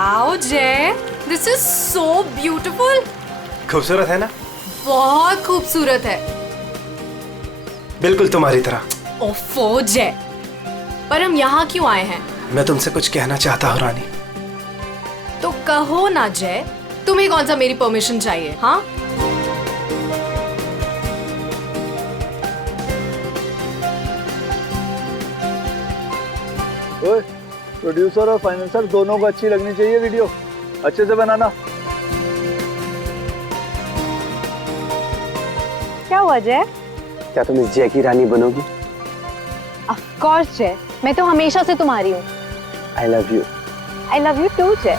Wow जय, this is so beautiful. खूबसूरत है ना? बहुत खूबसूरत है। बिल्कुल तुम्हारी तरह। ओफो जय, पर हम यहाँ क्यों आए हैं? मैं तुमसे कुछ कहना चाहता हूँ रानी। तो कहो ना जय, तुम्हें कौन सा मेरी परमिशन चाहिए? हाँ, ओए, प्रोड्यूसर और फाइनेंसर दोनों को अच्छी लगनी चाहिए वीडियो, अच्छे से बनाना। क्या हुआ जय? क्या तुम इस जय की रानी बनोगी? ऑफ कोर्स जय, मैं तो हमेशा से तुम्हारी हूँ। I love you. I love you too Jai.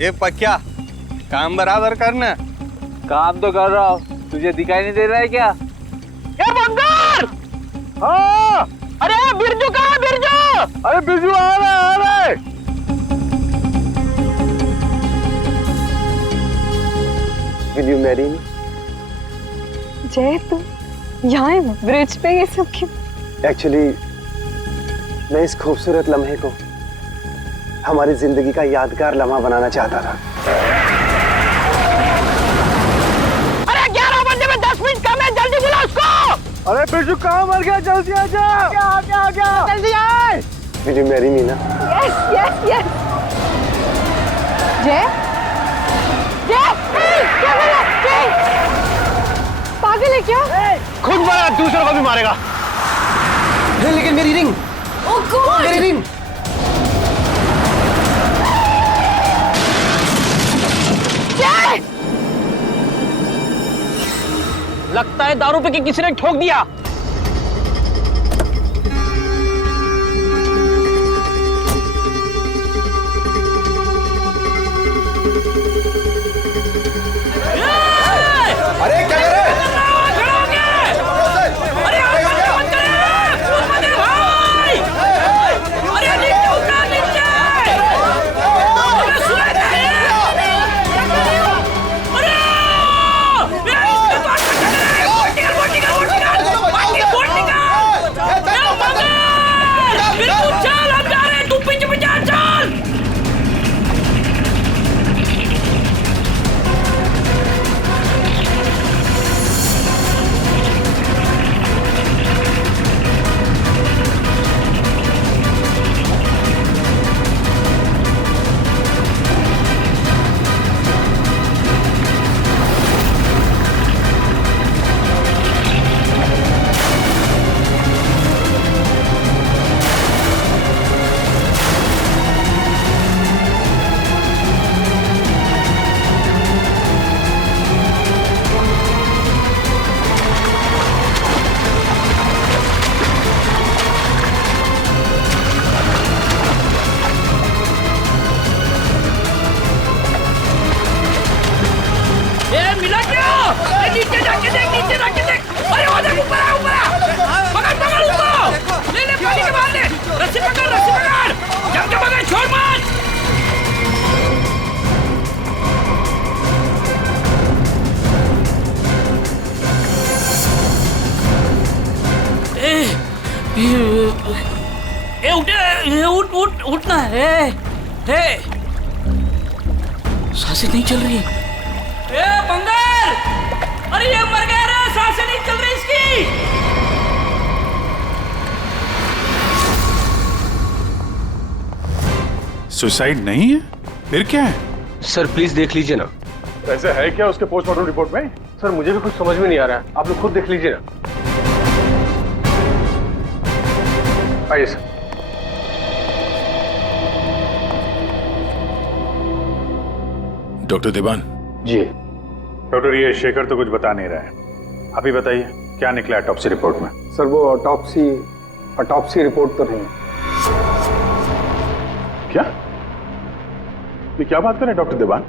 ये पक्या काम बराबर करना। काम तो कर रहा हूँ, तुझे दिखाई नहीं दे रहा है क्या? ये बंदर! हाँ, अरे बिरजू कहाँ है बिरजू? अरे बिरजू आ रहा है। Will you marry me? जय तुम यहाँ ब्रिज पे ये सब क्यों? Actually, मैं इस खूबसूरत लम्हे को हमारी जिंदगी का यादगार लम्हा बनाना चाहता था। अरे 11 बजे में 10 मिनट कम है, जल्दी बुला उसको। अरे बिरजू कहाँ मर गया? जल्दी आ जा। क्या जल्दी आए। Will you marry me ना? Yes yes yes. जय जय क्या बोला? जय पागल है क्या? खुद मारा, दूसरों को भी मारेगा। लेकिन मेरी रिंग, ओह गॉड, मेरी रिंग। लगता है दारू पे किसी ने ठोक दिया। अरे क्या कर रहे हैं? नीचे जाके देख, नीचे जाके देख। अरे वो देख, ऊपर आ। पकड़ उसको। ले पानी के बाहर ले। रस्सी पकड़। जम के पकड़, छोड़ मत। उठना है। सांसें नहीं चल रही। बंदर! अरे ये मर गया रे, सांसें नहीं चल रही इसकी। सुसाइड नहीं है, फिर क्या है? सर प्लीज देख लीजिए ना। ऐसा है क्या उसके पोस्टमार्टम रिपोर्ट में? सर मुझे भी कुछ समझ में नहीं आ रहा है, आप लोग खुद देख लीजिए ना। आइए सर। डॉक्टर देवान जी। डॉक्टर ये शेखर तो कुछ बता नहीं रहा है, आप ही बताइए क्या निकला ऑटोप्सी रिपोर्ट में? सर वो ऑटोप्सी रिपोर्ट तो नहीं है। क्या? ये क्या बात कर रहे हैं डॉक्टर देवान?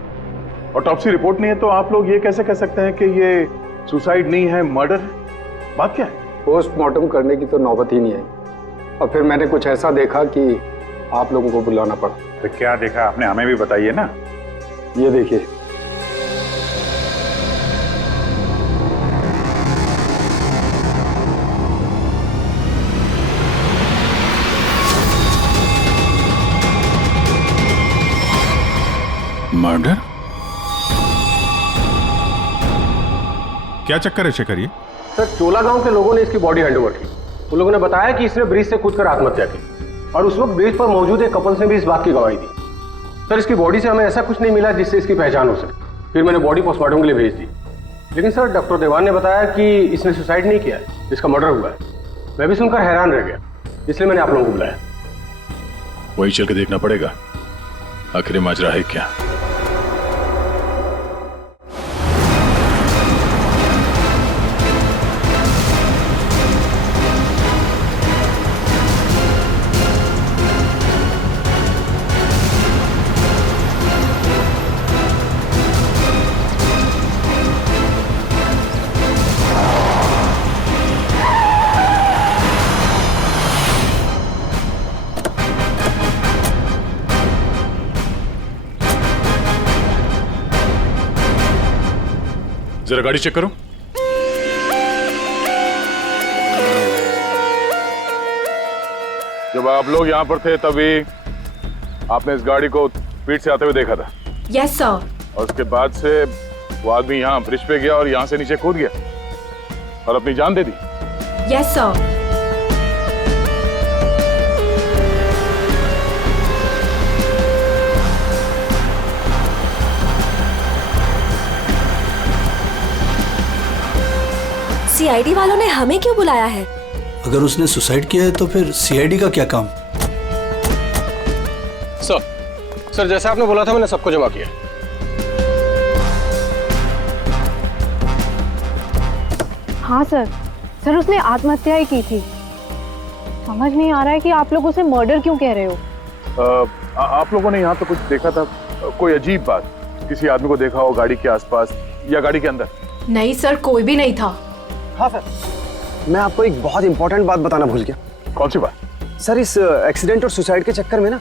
ऑटोप्सी रिपोर्ट नहीं है तो आप लोग ये कैसे कह सकते हैं कि ये सुसाइड नहीं है, मर्डर? बात क्या है? पोस्टमार्टम करने की तो नौबत ही नहीं आई और फिर मैंने कुछ ऐसा देखा कि आप लोगों को बुलाना पड़ा। तो क्या देखा आपने, हमें भी बताइए ना। ये देखिए, मर्डर? क्या चक्कर है शेखर ये? सर चोला गांव के लोगों ने इसकी बॉडी हैंडओवर की। उन लोगों ने बताया कि इसने ब्रिज से कूदकर आत्महत्या की और उस वक्त ब्रिज पर मौजूद एक कपल ने भी इस बात की गवाही दी। सर इसकी बॉडी से हमें ऐसा कुछ नहीं मिला जिससे इसकी पहचान हो सके। फिर मैंने बॉडी पोस्टमार्टम के लिए भेज दी, लेकिन सर डॉक्टर देवान ने बताया कि इसने सुसाइड नहीं किया है, इसका मर्डर हुआ है। मैं भी सुनकर हैरान रह गया, इसलिए मैंने आप लोगों को बुलाया। वही चल के देखना पड़ेगा आखिर माजरा है क्या। जरा गाड़ी चेक करो। जब आप लोग यहाँ पर थे तभी आपने इस गाड़ी को स्पीड से आते हुए देखा था? Yes sir. और उसके बाद से वो आदमी यहाँ ब्रिज पे गया और यहाँ से नीचे कूद गया और अपनी जान दे दी? Yes sir. सीआईडी वालों ने हमें क्यों बुलाया है? अगर उसने सुसाइड किया है तो फिर सीआईडी का क्या काम? सर जैसा आपने बोला था मैंने सबको जमा किया। हाँ सर, सर उसने आत्महत्या ही की थी। समझ नहीं आ रहा है कि आप लोग उसे मर्डर क्यों कह रहे हो। आप लोगों ने यहाँ तो कुछ देखा था? कोई अजीब बात, किसी आदमी को देखा हो गाड़ी के आसपास या गाड़ी के अंदर? नहीं सर, कोई भी नहीं था। हाँ सर, मैं आपको एक बहुत इंपॉर्टेंट बात बताना भूल गया। कौन सी बात? सर इस एक्सीडेंट और सुसाइड के चक्कर में ना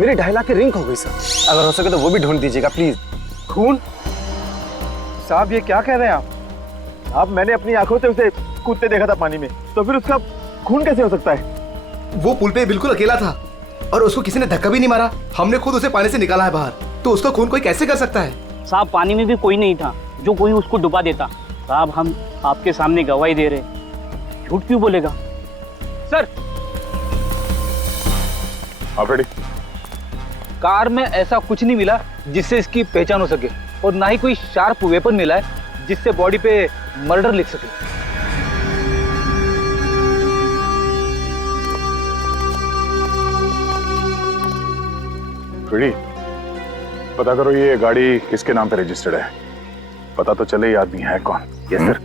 मेरी 2.5 लाख की रिंग खो गई सर। अगर हो सके तो वो भी ढूंढ दीजिएगा प्लीज। खून? साहब ये क्या कह रहे हैं आप? मैंने अपनी आंखों से उसे कूदते देखा था पानी में, तो फिर उसका खून कैसे हो सकता है? वो पुल पे बिल्कुल अकेला था और उसको किसी ने धक्का भी नहीं मारा। हमने खुद उसे पानी से निकाला है बाहर, तो उसका खून कोई कैसे कर सकता है? साहब पानी में भी कोई नहीं था जो कोई उसको डुबा देता। साहब हम आपके सामने गवाही दे रहे, झूठ क्यों बोलेगा? सर आप रेडी? कार में ऐसा कुछ नहीं मिला जिससे इसकी पहचान हो सके, और ना ही कोई शार्प वेपन मिला है जिससे बॉडी पे मर्डर लिख सके। रेडी? पता करो ये गाड़ी किसके नाम पे रजिस्टर्ड है, पता तो चले ये आदमी है कौन। Yes sir.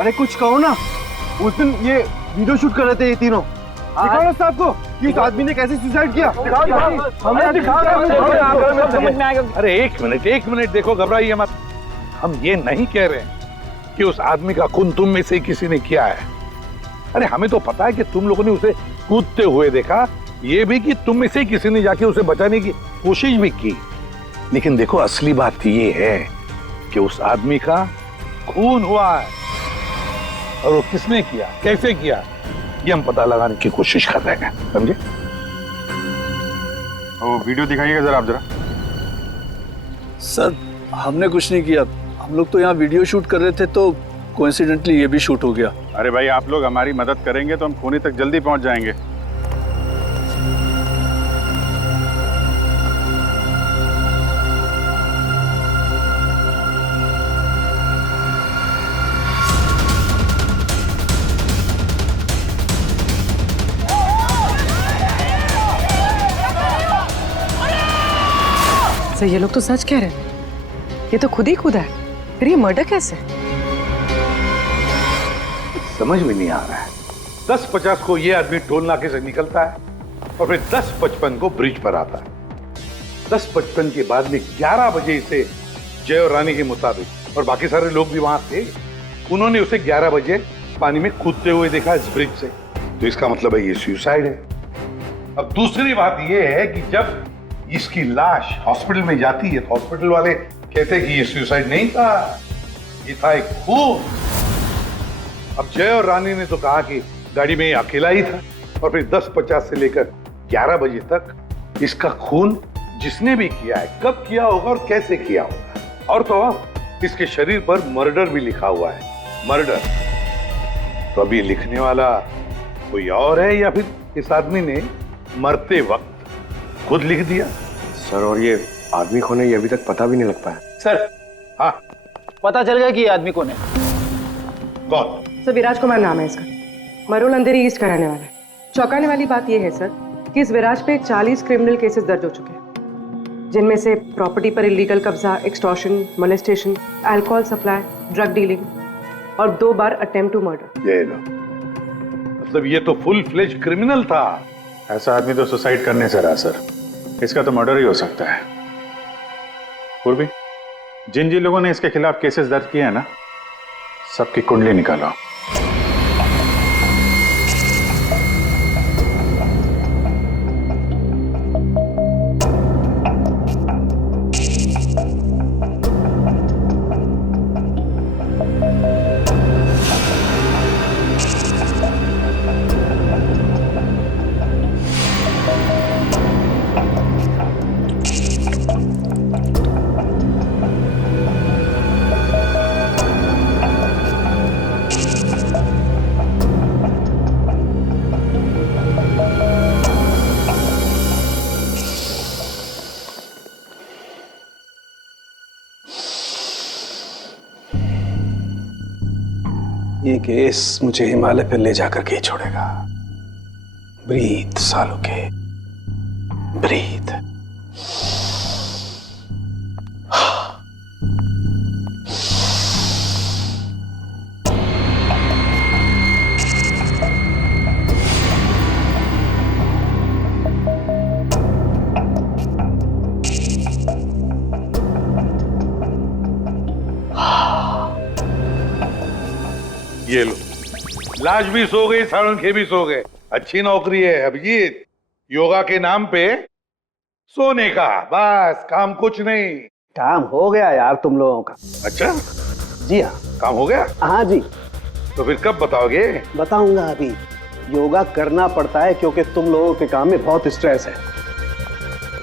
अरे कुछ कहो ना, उस दिन ये वीडियो शूट कर रहे थे ये तीनों। दिखाओ ना साहब को कि उस आदमी ने कैसे सुसाइड किया। हमें दिखाओ। अरे एक मिनट देखो, घबराइए मत। हम ये नहीं कह रहे हैं कि उस आदमी का खून तुम में से किसी ने किया है। अरे हमें तो पता है कि तुम लोगों ने उसे कूदते हुए देखा, ये भी कि तुम में से किसी ने जाके उसे बचाने की कोशिश भी की। लेकिन देखो असली बात ये है कि उस आदमी का खून हुआ है, और वो किसने किया, कैसे किया, ये हम पता लगाने की कोशिश कर रहे हैं, समझे? वो वीडियो दिखाइएगा जरा आप। जरा सर हमने कुछ नहीं किया, हम लोग तो यहाँ वीडियो शूट कर रहे थे तो कोइंसिडेंटली ये भी शूट हो गया। अरे भाई आप लोग हमारी मदद करेंगे तो हम खूनी तक जल्दी पहुंच जाएंगे। सर ये लोग तो सच कह रहे हैं, ये तो खुद ही कूदा है, फिर ये मर्डर कैसे? समझ में नहीं आ रहा है। 10:50 को ये आदमी टोल नाके से निकलता है और फिर 10:55 को ब्रिज पर आता है। 10:55 के बाद में 11 बजे इसे जय और रानी के मुताबिक, और बाकी सारे लोग भी वहां थे, उन्होंने उसे 11 बजे पानी में कूदते हुए देखा इस ब्रिज से। तो इसका मतलब है ये सुसाइड है। अब दूसरी बात ये है कि जब इसकी लाश हॉस्पिटल में जाती है तो हॉस्पिटल वाले कहते हैं कि ये सुसाइड नहीं था, ये था एक खून। अब जय और रानी ने तो कहा कि गाड़ी में अकेला ही था, और फिर 10:50 से लेकर 11 बजे तक इसका खून जिसने भी किया है कब किया होगा और कैसे किया होगा। और तो और इसके शरीर पर मर्डर भी लिखा हुआ है, मर्डर। तो अब ये लिखने वाला कोई और है या फिर इस आदमी ने मरते वक्त खुद लिख दिया? सर, और ये आदमी कौन है ये अभी तक पता भी नहीं लग पाया। सर, हाँ पता चल गया कि ये आदमी कौन है। कौन? सर, विराज कुमार नाम है इसका, मरोल अंधेरी ईस्ट का रहने वाला है। चौंकाने वाली बात यह है सर कि इस विराज पे 40 क्रिमिनल केसेस दर्ज हो चुके हैं, जिनमें से प्रॉपर्टी पर इलीगल कब्जा, extortion, molestation, alcohol supply, drug dealing और 2 बार अटेम्प्ट टू मर्डर। ये लो, मतलब ये तो फुल फ्लेज क्रिमिनल था। ऐसा आदमी तो सुसाइड करने से रहा सर, इसका तो मर्डर ही हो सकता है। पूर्वी, जिन जिन लोगों ने इसके खिलाफ केसेस दर्ज किए हैं ना, सबकी कुंडली निकालो। ये केस मुझे हिमालय पर ले जाकर के ही छोड़ेगा। ब्रीथ सालों के, ब्रीथ। ये लो, लाश भी सो गई, सालुंखे भी सो गए। अच्छी नौकरी है अभिजीत, योगा के नाम पे सोने का, बस काम कुछ नहीं। काम हो गया यार तुम लोगों का। अच्छा जी हाँ, काम हो गया? हाँ जी। तो फिर कब बताओगे? बताऊंगा अभी। योगा करना पड़ता है क्योंकि तुम लोगों के काम में बहुत स्ट्रेस है।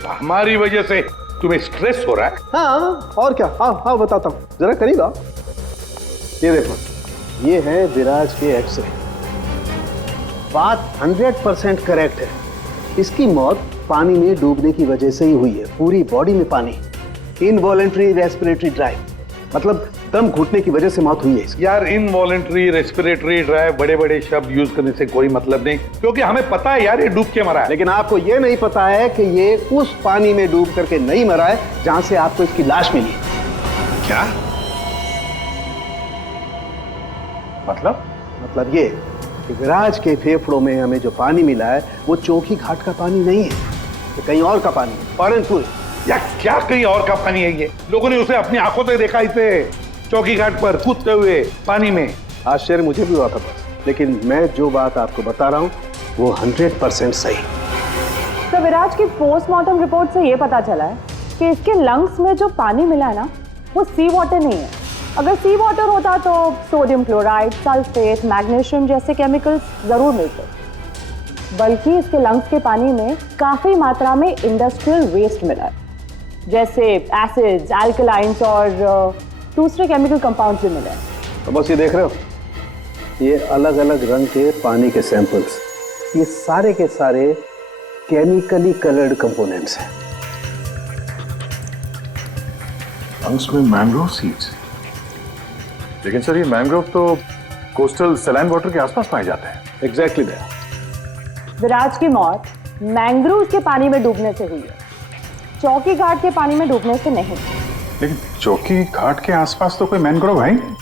हमारी वजह से तुम्हें स्ट्रेस हो रहा है? हाँ, और क्या। हाँ हाँ बताता हूँ, जरा करीब आओ। ये देखो, ये है विराज के एक्सरे। बात 100% करेक्ट है। इसकी मौत पानी में डूबने की वजह से ही हुई है। पूरी बॉडी में पानी, इनवॉलेंट्री रेस्पिरेटरी ड्राइव, मतलब दम घुटने की वजह से मौत हुई है इसकी। यार, इनवॉलेंट्री रेस्पिरेटरी ड्राइव बड़े बड़े शब्द यूज करने से कोई मतलब नहीं, क्योंकि हमें पता है यार ये डूब के मरा है। लेकिन आपको ये नहीं पता है कि ये उस पानी में डूब करके नहीं मरा है जहां से आपको इसकी लाश मिली। क्या मतलब ये कि विराज के फेफड़ों में हमें जो पानी मिला है वो चौकी घाट का पानी नहीं है, तो कहीं और का पानी है, फॉरेनपुर। या क्या कहीं और का पानी है? ये लोगों ने उसे अपनी आंखों से देखा, इसे चौकी घाट पर कूदते हुए पानी में। आश्चर्य मुझे भी हुआ था बस, लेकिन मैं जो बात आपको बता रहा हूँ वो 100% सही। तो विराज की पोस्टमार्टम रिपोर्ट से ये पता चला है कि इसके लंग्स में जो पानी मिला है ना, वो सी वाटर नहीं है। अगर सी वाटर होता तो सोडियम क्लोराइड, सल्फेट, मैग्नीशियम जैसे केमिकल्स जरूर मिलते, बल्कि इसके लंग्स के पानी में काफी मात्रा में इंडस्ट्रियल वेस्ट मिला है, जैसे एसिड्स, अल्कलाइंस और दूसरे केमिकल कंपाउंड्स भी मिले हैं। तो बस ये देख रहे हो, ये अलग अलग रंग के पानी के सैंपल्स, ये सारे के सारे केमिकली कलर्ड कंपोनेंट्स हैं। लंग्स में मैंग्रोव सीड्स, लेकिन सर ये मैंग्रोव तो कोस्टल सैलाइन वाटर के आसपास पाए जाते हैं। Exactly that. विराज की मौत मैंग्रोव के पानी में डूबने से हुई है, चौकी घाट के पानी में डूबने से नहीं। लेकिन चौकी घाट के आसपास तो कोई मैंग्रोव है ही नहीं,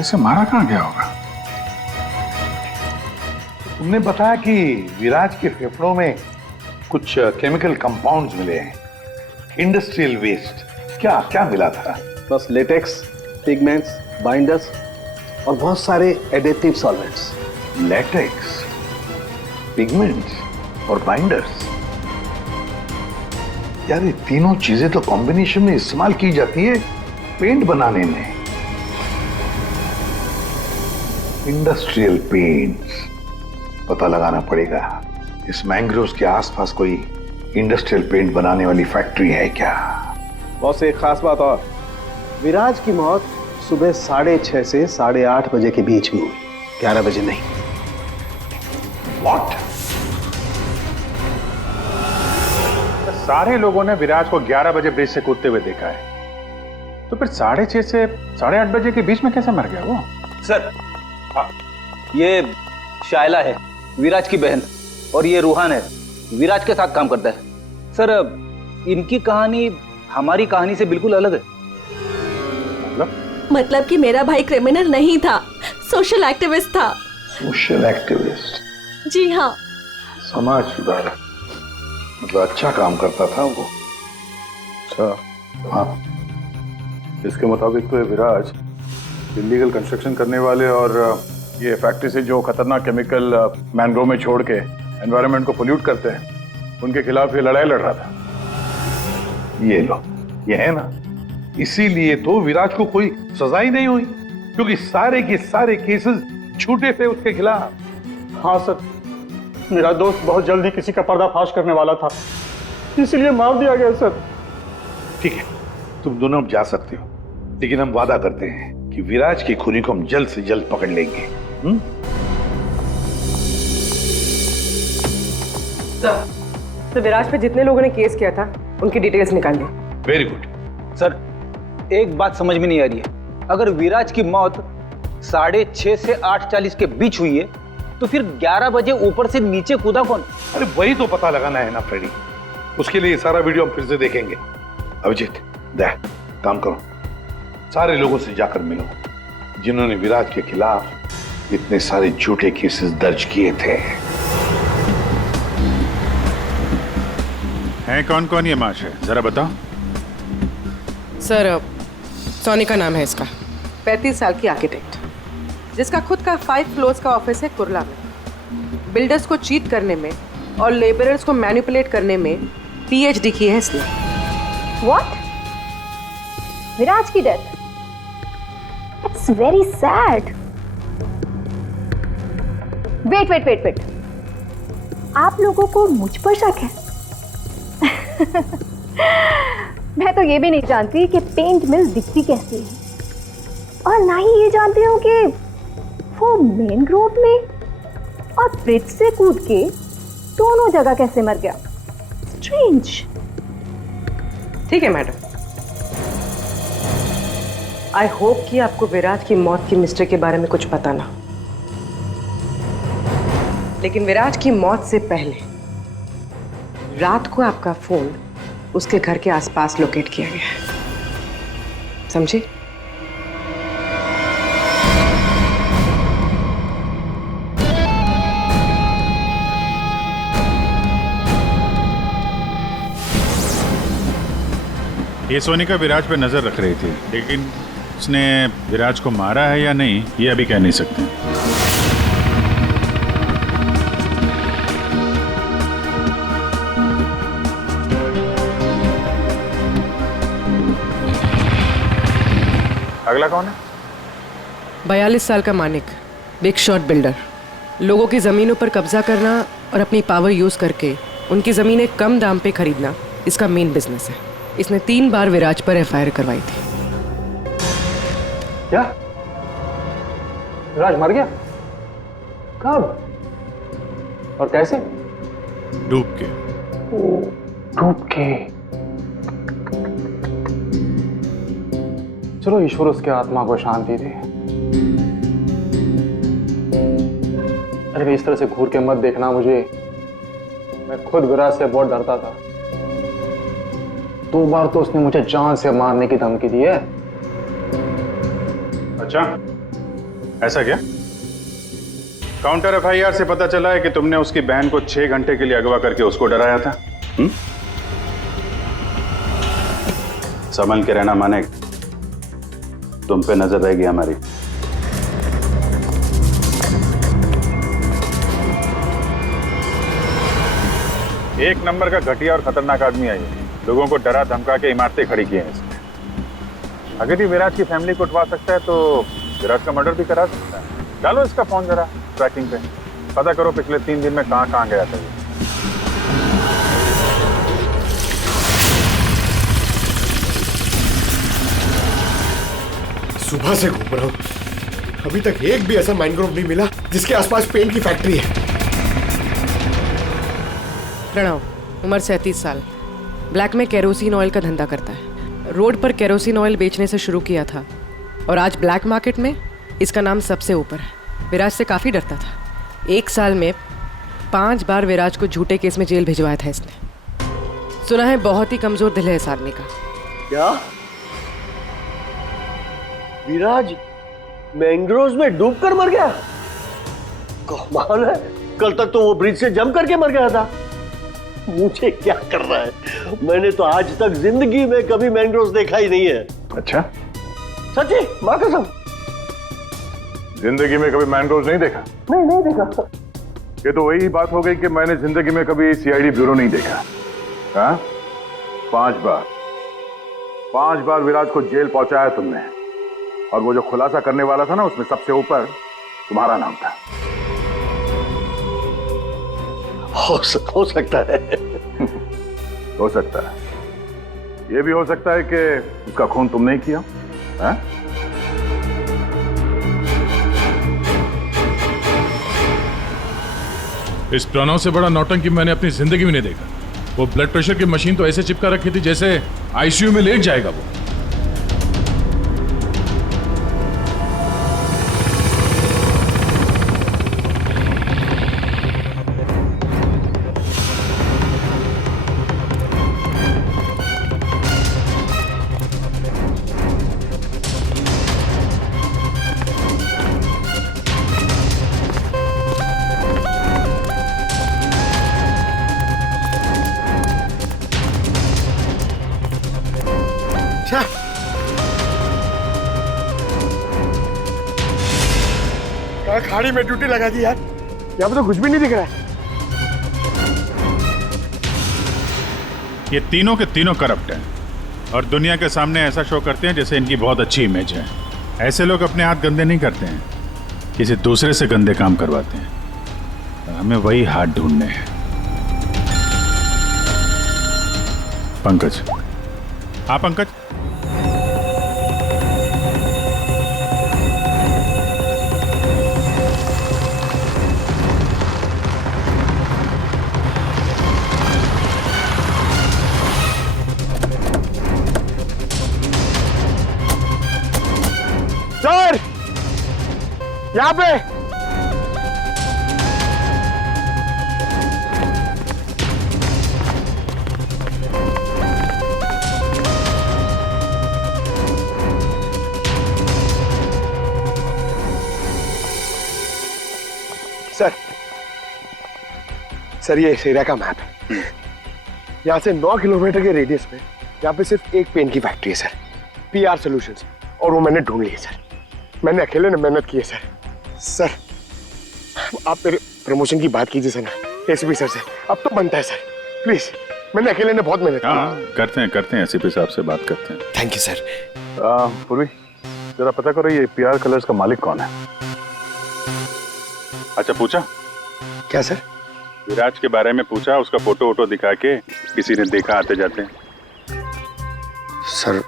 इसे मारा कहाँ गया होगा? तुमने बताया कि विराज के फेफड़ों में कुछ केमिकल कंपाउंड्स मिले हैं, इंडस्ट्रियल वेस्ट। क्या क्या मिला था? बस लेटेक्स, पिगमेंट्स, बाइंडर्स और बहुत सारे एडिटिव सॉल्वेंट्स। लेटेक्स, पिगमेंट्स और बाइंडर्स, यार ये तीनों चीजें तो कॉम्बिनेशन में इस्तेमाल की जाती है पेंट बनाने में। इंडस्ट्रियल पेंट्स, पता लगाना पड़ेगा इस मैंग्रोव्स के आसपास कोई इंडस्ट्रियल पेंट बनाने वाली फैक्ट्री है क्या? बॉस एक खास बात और, विराज की मौत सुबह 6:30 से 8:30 बजे के बीच में हुई, 11 बजे नहीं। What? सारे लोगों ने विराज को 11 बजे ब्रिज से कूदते हुए देखा है, तो फिर 6:30 से 8:30 बजे के बीच में कैसे मर गया वो? सर, ये शायला है, विराज की बहन, और ये रूहान है, विराज के साथ काम करता है। सर, इनकी कहानी हमारी कहानी से बिल्कुल अलग है। मतलब कि मेरा भाई क्रिमिनल नहीं था, सोशल एक्टिविस्ट था। Social activist? जी हाँ। समाज सुधारक, मतलब अच्छा काम करता था वो। अच्छा, हाँ। इसके मुताबिक तो ये विराज इलीगल कंस्ट्रक्शन करने वाले और ये फैक्ट्री से जो खतरनाक केमिकल मैनग्रोव में छोड़ के एनवायरनमेंट को पोल्यूट करते हैं, उनके खिलाफ ये लड़ाई लड़ रहा था। ये लो, ये है ना, इसीलिए तो विराज को कोई सजा ही नहीं हुई, क्योंकि सारे के सारे केसेस झूठे थे उसके खिलाफ। हाँ सर, मेरा दोस्त बहुत जल्दी किसी का पर्दाफाश करने वाला था, इसीलिए मार दिया गया सर। ठीक है, तुम दोनों अब जा सकते हो, लेकिन हम वादा करते हैं कि विराज के खूनी को हम जल्द से जल्द पकड़ लेंगे। तो विराज पे जितने लोगों ने केस किया था उनकी डिटेल्स निकालिए। Very good. सर, एक बात समझ में नहीं आ रही है, अगर विराज की मौत 6:30 से 8:40 के बीच हुई है, तो फिर 11 बजे ऊपर से नीचे कूदा कौन? अरे वही तो पता लगाना है ना फ्रेडी, उसके लिए सारा वीडियो हम फिर से देखेंगे। अभिजीत, दे काम करो, सारे लोगों से जाकर मिलो जिन्होंने विराज के खिलाफ इतने सारे झूठे केसेस दर्ज किए थे। हैं कौन कौन ये माशे, जरा बताओ। सर, सोनी का नाम है इसका, 35 साल की आर्किटेक्ट, जिसका खुद का 5 फ्लोर्स का ऑफिस है कुर्ला में। बिल्डर्स को चीट करने में और लेबरर्स को मैनिपुलेट करने में PhD की है इसने। What? विराज की death? It's very sad. Wait. आप लोगों को मुझ पर शक है? मैं तो ये भी नहीं जानती कि पेंट मिल दिखती कैसी है, और ना ही ये जानती हूँ कि वो मेन रोड में और ब्रिज से कूद के दोनों जगह कैसे मर गया। स्ट्रेंज। ठीक है मैडम, आई होप कि आपको विराज की मौत की मिस्ट्री के बारे में कुछ पता ना, लेकिन विराज की मौत से पहले रात को आपका फोन उसके घर के आसपास लोकेट किया गया है, समझी? ये सोनिका विराज पे नजर रख रही थी, लेकिन उसने विराज को मारा है या नहीं ये अभी कह नहीं सकते। अगला कौन है? 42 साल का मानिक, बिग शॉट बिल्डर। लोगों की जमीनों पर कब्जा करना और अपनी पावर यूज करके उनकी जमीनें कम दाम पे खरीदना इसका मेन बिजनेस है। इसने 3 बार विराज पर FIR करवाई थी। क्या? विराज मर गया? कब और कैसे? डूब के। डूब के? चलो ईश्वर उसके आत्मा को शांति दे। अरे इस तरह से घूर के मत देखना मुझे, मैं खुद विराज से बहुत डरता था। 2 बार तो उसने मुझे जान से मारने की धमकी दी है। अच्छा, ऐसा क्या? काउंटर FIR से पता चला है कि तुमने उसकी बहन को 6 घंटे के लिए अगवा करके उसको डराया था। संभल के रहना माने, तुम पे नजर रहेगी हमारी। एक नंबर का घटिया और खतरनाक आदमी है ये। लोगों को डरा धमका के इमारतें खड़ी की हैं इसने। अगर ये विराज की फैमिली को उठवा सकता है तो विराज का मर्डर भी करा सकता है। डालो इसका फोन जरा ट्रैकिंग पे, पता करो पिछले 3 दिन में कहां गया था ये। सुबह से घूम रहा हूँ, अभी तक एक भी ऐसा मैनग्रोव नहीं मिला जिसके आसपास पेंट की फैक्ट्री है। प्रणव, उम्र 37 साल, ब्लैक में केरोसिन ऑयल का धंधा करता है। रोड पर केरोसिन ऑयल बेचने से शुरू किया था और आज ब्लैक मार्केट में इसका नाम सबसे ऊपर है। विराज से काफ़ी डरता था। 1 साल में 5 बार विराज को झूठे केस में जेल भिजवाया था इसने। सुना है बहुत ही कमजोर दिल है इस आदमी का। क्या विराज मैंग्रोव्स में डूबकर मर गया? कमाल है, कल तक तो वो ब्रिज से जंप करके मर गया था। मुझे क्या कर रहा है, मैंने तो आज तक जिंदगी में कभी मैंग्रोव्स देखा ही नहीं है। अच्छा, सच्ची मां कसम। जिंदगी में कभी मैंग्रोव्स नहीं देखा? नहीं देखा। ये तो वही बात हो गई कि मैंने जिंदगी में कभी सीआईडी ब्यूरो नहीं देखा। हाँ, 5 बार विराज को जेल पहुंचाया तुमने, और वो जो खुलासा करने वाला था ना, उसमें सबसे ऊपर तुम्हारा नाम था। हो सकता है। हो सकता है। ये भी हो सकता है कि उसका खून तुमने ही किया। हाँ? इस प्रणव से बड़ा नौटंकी मैंने अपनी जिंदगी में नहीं देखा। वो ब्लड प्रेशर की मशीन तो ऐसे चिपका रखी थी जैसे आईसीयू में लेट जाएगा वो। खाड़ी में ड्यूटी लगा दी यार, यहाँ पे तो कुछ भी नहीं दिख रहा है। ये तीनों के तीनों करप्ट हैं और दुनिया के सामने ऐसा शो करते हैं जैसे इनकी बहुत अच्छी इमेज है। ऐसे लोग अपने हाथ गंदे नहीं करते हैं, किसी दूसरे से गंदे काम करवाते हैं। हमें वही हाथ ढूंढने हैं। पंकज। हाँ पंकज। सर, यहाँ पे सर ये इस एरिया का मैप है। यहाँ से 9 किलोमीटर के रेडियस में यहाँ पे सिर्फ एक पेन की फैक्ट्री है सर, पीआर सॉल्यूशंस, और वो मैंने ढूंढ ली है सर। मैंने अकेले ने मेहनत की है सर। सर आप मेरे प्रमोशन की बात कीजिए सर ना एसीपी सर से, अब तो बनता है सर, प्लीज। मैंने अकेले ने बहुत मेहनत की। करते हैं एसीपी साहब से बात करते हैं। Thank you sir. पूर्वी, जरा पता करो ये पीआर कलर्स का मालिक कौन है? अच्छा, पूछा क्या सर? विराज के बारे में पूछा, उसका फोटो वोटो दिखा के किसी ने देखा आते जाते? सर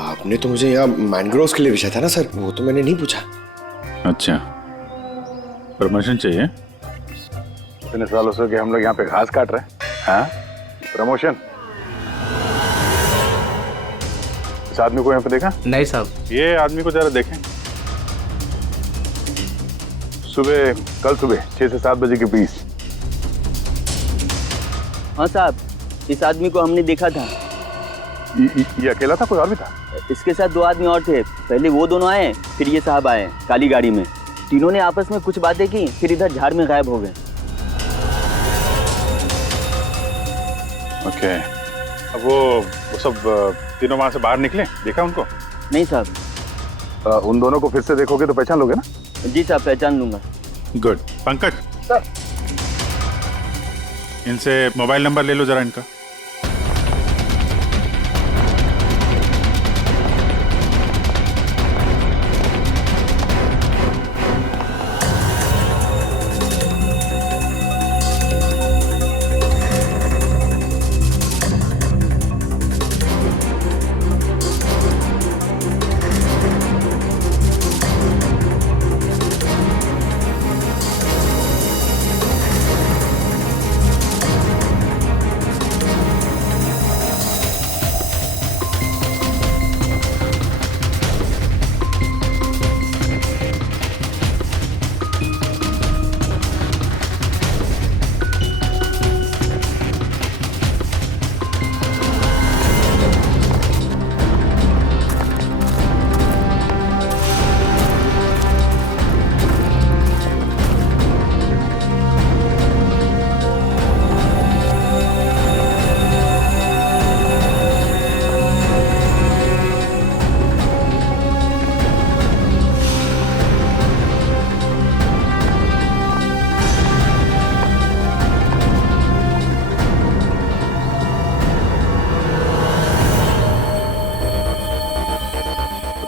आपने तो मुझे यहाँ मैनग्रोव्स के लिए पूछा था ना सर, वो तो मैंने नहीं पूछा। अच्छा, प्रमोशन चाहिए? इतने सालों से कि हम लोग यहाँ पे घास काट रहे हैं। हाँ, प्रमोशन? इस आदमी को यहाँ पे देखा? नहीं साहब। ये आदमी को जरा देखें। कल सुबह 6 से 7 बजे के बीच। हाँ साहब, इस आदमी को हमने देखा था। ये अकेला था, कोई और भी था? इसके साथ 2 आदमी और थे। पहले वो दोनों आए, फिर ये साहब आए काली गाड़ी में। तीनों ने आपस में कुछ बातें की, फिर इधर झाड़ में गायब हो गए। ओके, अब वो सब तीनों वहां से बाहर निकले, देखा उनको? नहीं साहब। उन दोनों को फिर से देखोगे तो पहचान लोगे ना? जी साहब, पहचान लूंगा। गुड। पंकज सर, इनसे मोबाइल नंबर ले लो जरा इनका।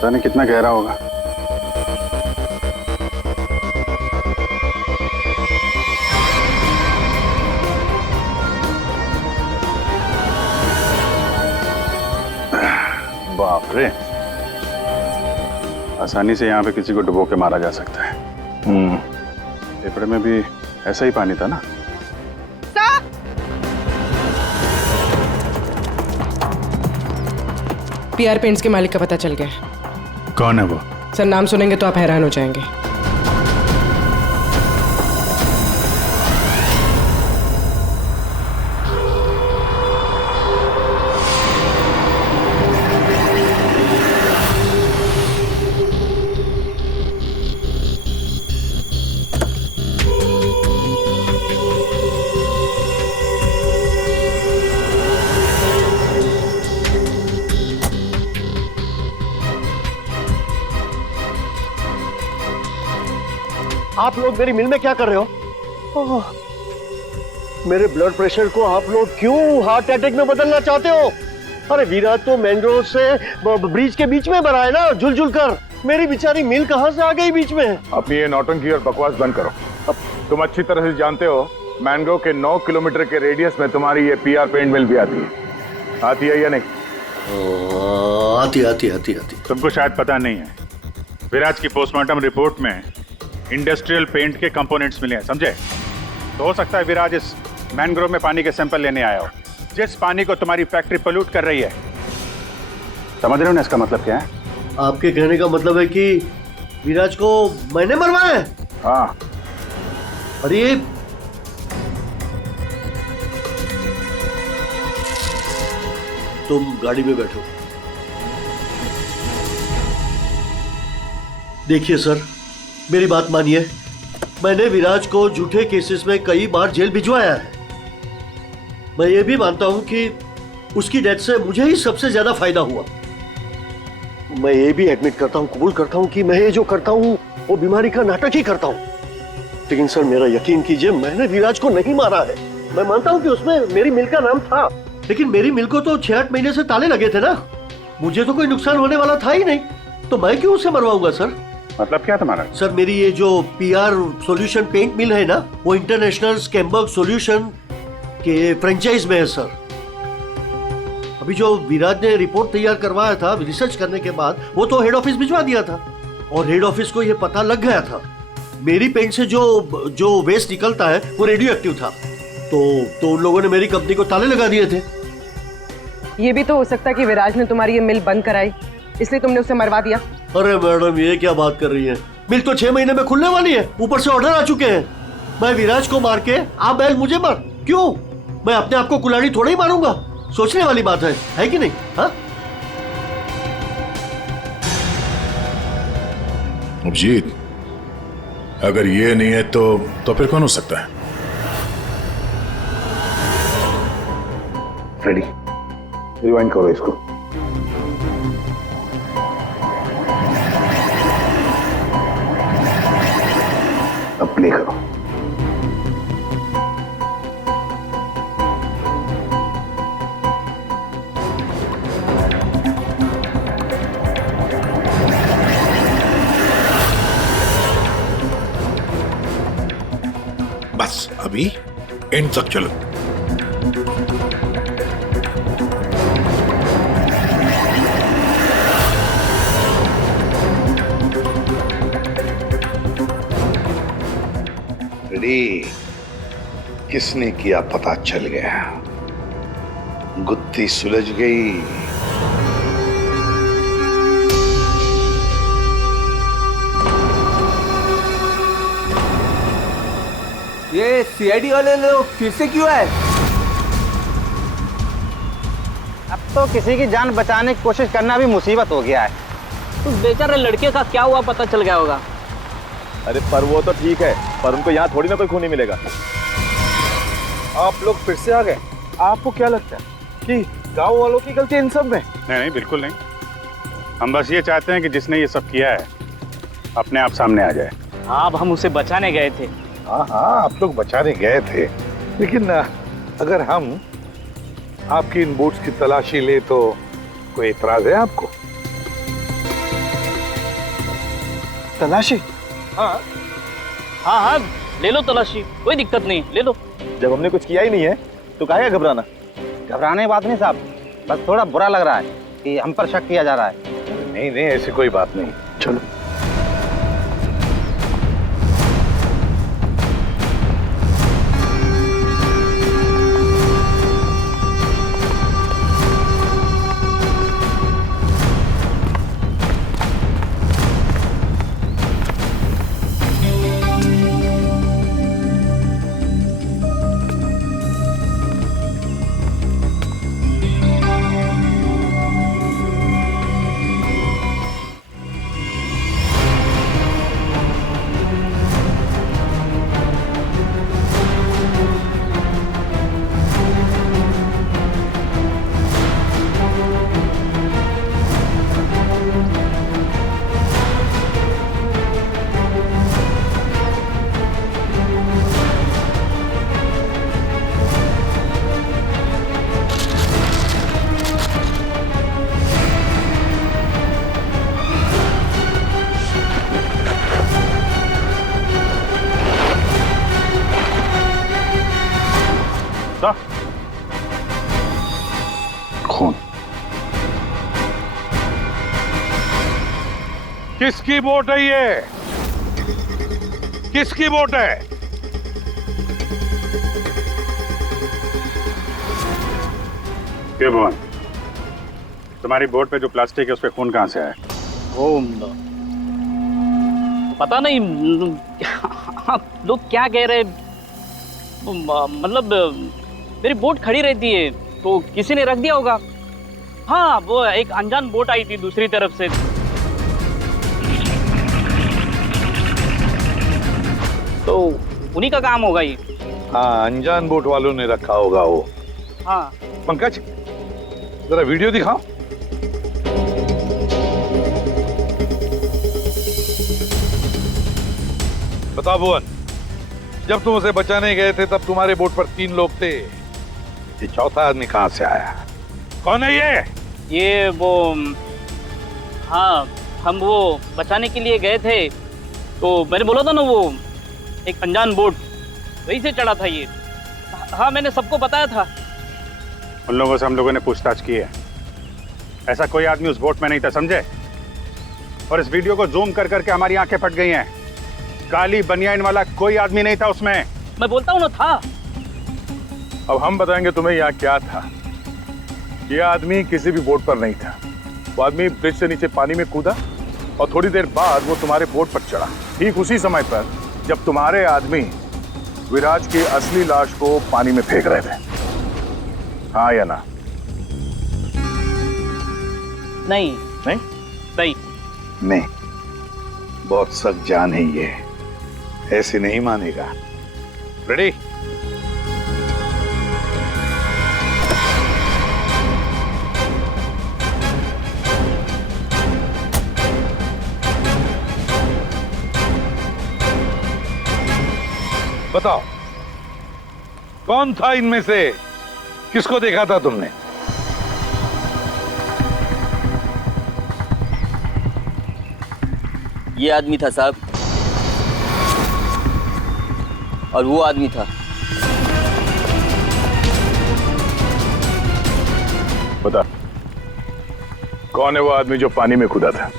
पता नहीं कितना गहरा होगा। बाप रे, आसानी से यहाँ पे किसी को डुबो के मारा जा सकता है। फेफड़े में भी ऐसा ही पानी था ना। पीआर पेंट्स के मालिक का पता चल गया। कौन है वो? सर नाम सुनेंगे तो आप हैरान हो जाएंगे। आप लोग मेरी मिल में क्या कर रहे हो? मेरे ब्लड प्रेशर को आप लोग क्यों हार्ट अटैक में बदलना चाहते हो? अरे विराज तो मैंग्रोव से ब्रिज के बीच में बना है ना, झुल झुल कर। मेरी बेचारी मिल कहां से आ गई बीच में? अपनी ये नौटंकी और बकवास बंद करो। तुम अच्छी तरह से जानते हो मैंग्रोव के 9 किलोमीटर के रेडियस में तुम्हारी ये पीआर पेंट मिल भी आती है। आती है या नहीं? आती। तुमको शायद पता नहीं है, विराज की पोस्टमार्टम रिपोर्ट में इंडस्ट्रियल पेंट के कंपोनेंट्स मिले हैं, समझे? तो हो सकता है विराज इस मैंग्रोव में पानी के सैंपल लेने आया हो, जिस पानी को तुम्हारी फैक्ट्री पोल्यूट कर रही है। समझ रहे हो ना इसका मतलब क्या है? आपके कहने का मतलब है कि विराज को मैंने मरवाया है? हाँ। अरे तुम गाड़ी में बैठो। देखिए सर, मेरी बात मानिए, मैंने विराज को झूठे केसेस में कई बार जेल भिजवाया है। मैं ये भी मानता हूं कि उसकी डेथ से मुझे ही सबसे ज्यादा फायदा हुआ। मैं ये भी एडमिट करता हूं, कबूल करता हूं कि मैं ये जो करता हूं वो बीमारी का नाटक ही करता हूं। लेकिन सर मेरा यकीन कीजिए, मैंने विराज को नहीं मारा है। मैं मानता हूं कि उसमें मेरी मिल का नाम था, लेकिन मेरी मिल को तो 6-8 महीने से ताले लगे थे ना। मुझे तो कोई नुकसान होने वाला था ही नहीं, तो मैं क्यों उसे मरवाऊंगा सर? मतलब क्या तुम्हारा? सर मेरी ये जो पीआर सॉल्यूशन पेंट मिल है ना, वो इंटरनेशनल स्कैम्बर्ग सॉल्यूशन के फ्रेंचाइज में है सर। अभी जो विराज ने रिपोर्ट तैयार करवाया था रिसर्च करने के बाद, वो तो हेड ऑफिस भिजवा दिया था और हेड ऑफिस को ये पता लग गया था मेरी पेंट से जो वेस्ट निकलता है वो रेडियो एक्टिव था। तो उन लोगों ने मेरी कंपनी को ताले लगा दिए थे। ये भी तो हो सकता है कि विराज ने तुम्हारी ये मिल बंद कराई, इसलिए तुमने उसे मरवा दिया। अरे मैडम ये क्या बात कर रही है? मिल तो 6 महीने में खुलने वाली है, ऊपर से ऑर्डर आ चुके हैं। मैं विराज को मार के आप बैल मुझे मार, क्यों? मैं अपने आप को कुल्हाड़ी थोड़ा ही मारूंगा। सोचने वाली बात है कि नहीं? हाँ अभिजीत, अगर ये नहीं है तो फिर कौन हो सकता है? रेडी, रिवाइंड करो इसको। अब प्ले करो। बस अभी एंड तक चलो। किसने किया पता चल गया, गुत्थी सुलझ गई। ये सीआईडी वाले लोग फिर से क्यों आए? अब तो किसी की जान बचाने की कोशिश करना भी मुसीबत हो गया है। उस बेचारे लड़के का क्या हुआ पता चल गया होगा। अरे पर वो तो ठीक है, पर उनको यहाँ थोड़ी ना कोई खूनी मिलेगा। आप लोग फिर से आ गए। आपको क्या लगता है कि गांव वालों की गलती इन सब में? नहीं, बिल्कुल नहीं। हम बस ये चाहते हैं कि जिसने ये सब किया है अपने आप सामने आ जाए। अब हम उसे बचाने गए थे। हाँ आप लोग बचाने गए थे, लेकिन अगर हम आपकी इन बूट्स की तलाशी ले तो कोई एतराज है आपको? तलाशी? हाँ हाँ हाँ, ले लो तलाशी, कोई दिक्कत नहीं, ले लो। जब हमने कुछ किया ही नहीं है तो काहे का घबराना? घबराने बात नहीं साहब, बस थोड़ा बुरा लग रहा है कि हम पर शक किया जा रहा है। नहीं नहीं, ऐसी कोई बात नहीं, चलो। खून किसकी बोट है ये? किसकी बोट है? के भुवन, तुम्हारी बोट पे जो प्लास्टिक है उस पे खून कहाँ से आया? वो पता नहीं लोग क्या कह रहे, मतलब मेरी बोट खड़ी रहती है तो किसी ने रख दिया होगा। हाँ, वो एक अनजान बोट आई थी दूसरी तरफ से, तो उन्हीं का काम होगा ये। हाँ, अनजान बोट वालों ने रखा होगा वो। हाँ पंकज, जरा वीडियो दिखाओ। बताओ भुवन, जब तुम उसे बचाने गए थे तब तुम्हारे बोट पर 3 लोग थे, ये चौथा आदमी कहाँ से आया? कौन है ये वो, हाँ हम वो बचाने के लिए गए थे तो मैंने बोला था ना, वो एक अनजान बोट वहीं से चढ़ा था ये। हाँ, मैंने सबको बताया था। उन लोगों से हम लोगों ने पूछताछ की है, ऐसा कोई आदमी उस बोट में नहीं था, समझे? और इस वीडियो को जूम कर करके हमारी आंखें फट गई हैं। काली बनियान वाला कोई आदमी नहीं था उसमें। मैं बोलता हूँ ना, था। अब हम बताएंगे तुम्हें यहाँ क्या था। ये आदमी किसी भी बोट पर नहीं था। वो आदमी ब्रिज से नीचे पानी में कूदा और थोड़ी देर बाद वो तुम्हारे बोट पर चढ़ा, ठीक उसी समय पर जब तुम्हारे आदमी विराज की असली लाश को पानी में फेंक रहे थे। हाँ या ना? नहीं नहीं नहीं नहीं, बहुत सख्त जान है ये, ऐसे नहीं मानेगा। रेडी? बताओ, कौन था इनमें से? किसको देखा था तुमने? ये आदमी था साहब, और वो आदमी था। बता, कौन है वो आदमी जो पानी में कूदा था?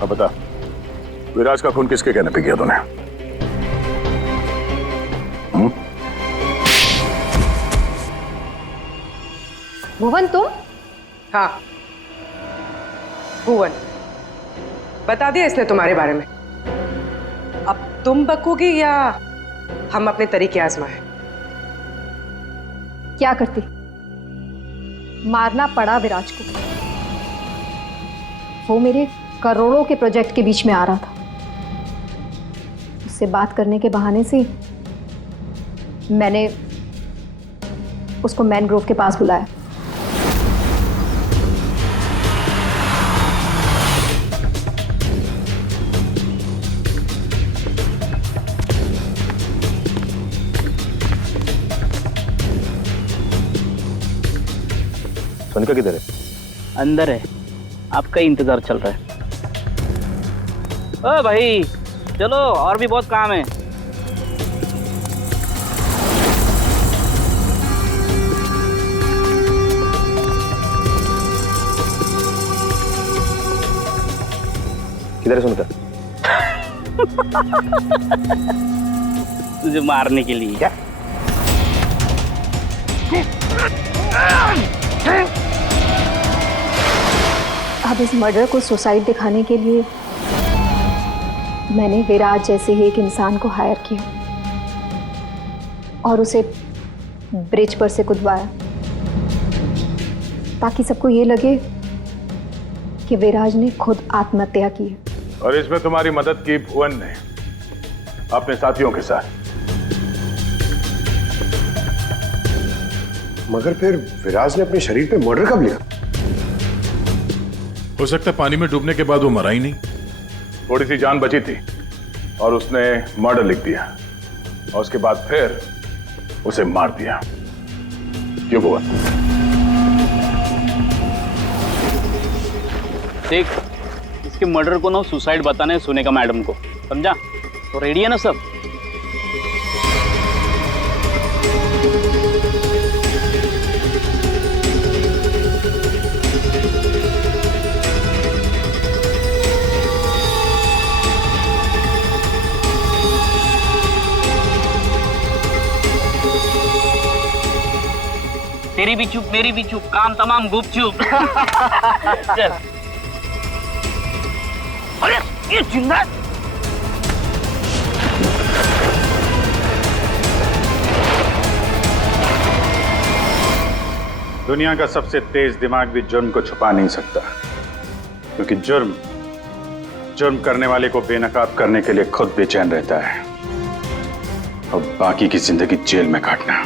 अब बता, विराज का खून किसके कहने पे किया तूने? भुवन तुम? हाँ, भुवन। बता दिया इसने तुम्हारे बारे में। अब तुम बकोगी या हम अपने तरीके आजमाएं? क्या करती? मारना पड़ा विराज को। वो मेरे करोड़ों के प्रोजेक्ट के बीच में आ रहा था। उससे बात करने के बहाने से मैंने उसको मैनग्रोव के पास बुलाया। उनका किधर है? अंदर है, आपका ही इंतजार चल रहा है। ओ भाई चलो, और भी बहुत काम है। किधर है सुनकर? तुझे मारने के लिए। क्या? अब इस मर्डर को सुसाइड दिखाने के लिए मैंने विराज जैसे ही एक इंसान को हायर किया और उसे ब्रिज पर से कूदवाया, ताकि सबको ये लगे कि विराज ने खुद आत्महत्या की है। और इसमें तुम्हारी मदद की भुवन ने अपने साथियों के साथ। मगर फिर विराज ने अपने शरीर पे मर्डर कब लिया? हो सकता है पानी में डूबने के बाद वो मरा ही नहीं, थोड़ी सी जान बची थी और उसने मर्डर लिख दिया और उसके बाद फिर उसे मार दिया। क्यों भुवन? देख, इसके मर्डर को ना सुसाइड बताने सुने का मैडम को, समझा? तो रेडी है ना सब? तेरी भी चुप, मेरी भी चुप, काम तमाम गुपचुप। चल। अरे ये जिंदा दुनिया का सबसे तेज दिमाग भी जुर्म को छुपा नहीं सकता, क्योंकि जुर्म करने वाले को बेनकाब करने के लिए खुद बेचैन रहता है और बाकी की जिंदगी जेल में काटना।